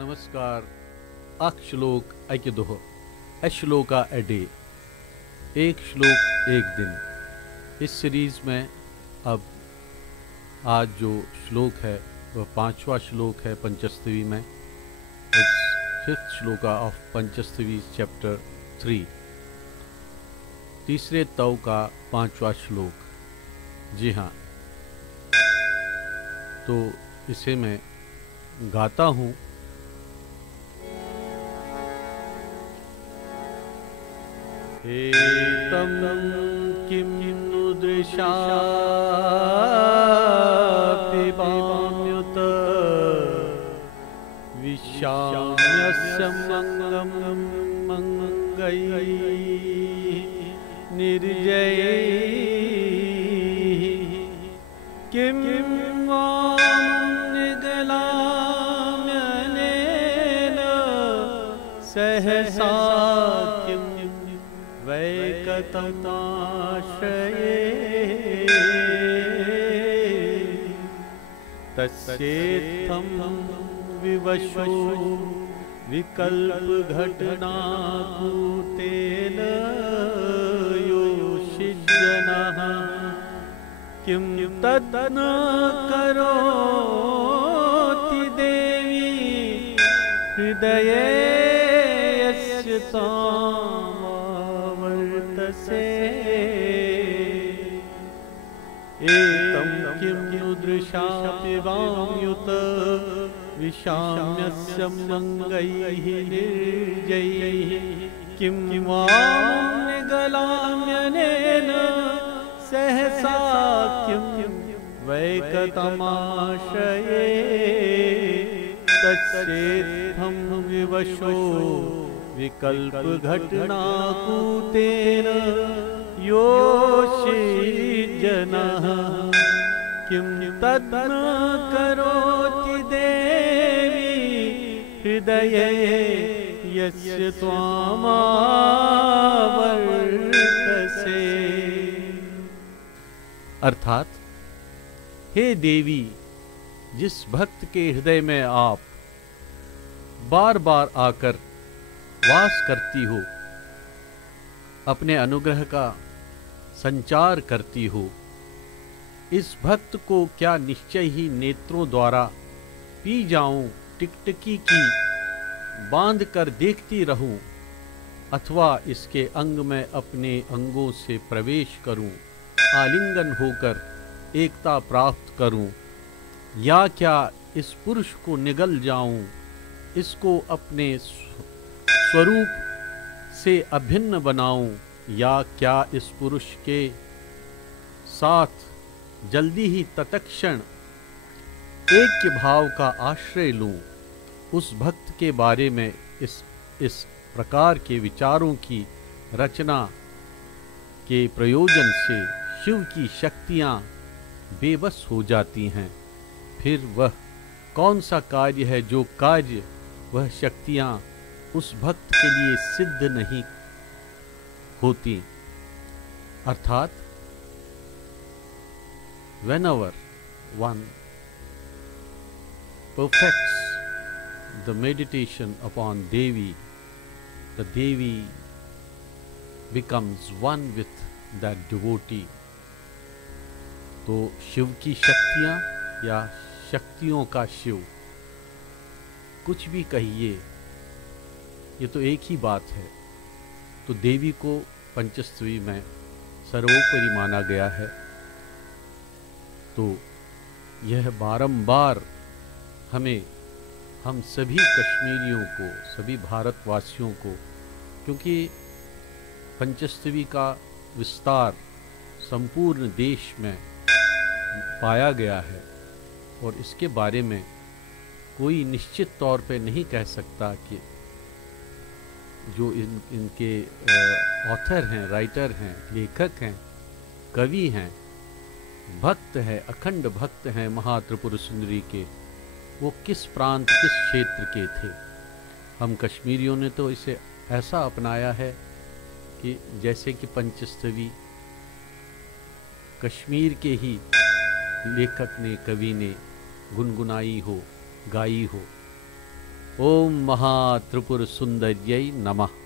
नमस्कार। अख श्लोक अकि दोह श्लोका ए डे, एक श्लोक एक दिन। इस सीरीज़ में अब आज जो श्लोक है वह 5वां श्लोक है पंचस्तवी में। It's 5th shloka of Panchastavi chapter 3, तीसरे तव का 5वां श्लोक। जी हाँ, तो इसे मैं गाता हूँ। एतं किं नु दृशा पिबाम्युत विश्याम्यस्य मङ्गलं मङ्गैः निर्जयैः किं वां निगलाम्यनेन सहसा वैकतमाश्रये तस्येत्थं विवशो विकल्पघटनाकूतेन योषिजनः किं तद् न करोति देवी हृदये यस्य एतं किं नु दृशा पिबाम्युत विशाम्यस्य मङ्गैः निर्जयैः किं वां निगलाम्यनेन सहसा किं वैकतमाश्रये तस्येत्थं विवशो विकल्पघटनाकूतेन योषिजनः किं तद् न करोति देवी हृदये यस्य त्वामावर्तसे। अर्थात, हे देवी, जिस भक्त के हृदय में आप बार बार आकर वास करती हो, अपने अनुग्रह का संचार करती हो, इस भक्त को क्या निश्चय ही नेत्रों द्वारा पी जाऊं, टिकटिकी की बांध कर देखती रहूं, अथवा इसके अंग में अपने अंगों से प्रवेश करूं, आलिंगन होकर एकता प्राप्त करूं, या क्या इस पुरुष को निगल जाऊं, इसको अपने स्वरूप से अभिन्न बनाऊं, या क्या इस पुरुष के साथ जल्दी ही तत्क्षण ऐक्य भाव का आश्रय लूं। उस भक्त के बारे में इस प्रकार के विचारों की रचना के प्रयोजन से शिव की शक्तियां बेबस हो जाती हैं। फिर वह कौन सा कार्य है जो कार्य वह शक्तियां उस भक्त के लिए सिद्ध नहीं होती। अर्थात, whenever one perfects the meditation upon Devi, the Devi becomes one with that devotee। तो शिव की शक्तियां या शक्तियों का शिव, कुछ भी कहिए, ये तो एक ही बात है। तो देवी को पंचस्तवी में सर्वोपरि माना गया है। तो यह बारंबार हम सभी कश्मीरियों को, सभी भारतवासियों को, क्योंकि पंचस्तवी का विस्तार संपूर्ण देश में पाया गया है और इसके बारे में कोई निश्चित तौर पे नहीं कह सकता कि जो इनके ऑथर हैं, राइटर हैं, लेखक हैं, कवि हैं, भक्त हैं, अखंड भक्त हैं महात्रिपुर सुंदरी के, वो किस प्रांत, किस क्षेत्र के थे। हम कश्मीरियों ने तो इसे ऐसा अपनाया है कि जैसे कि पंचस्तवी कश्मीर के ही लेखक ने, कवि ने गुनगुनाई हो, गाई हो। ओम महात्रिपुर सुंदर्यै नमः।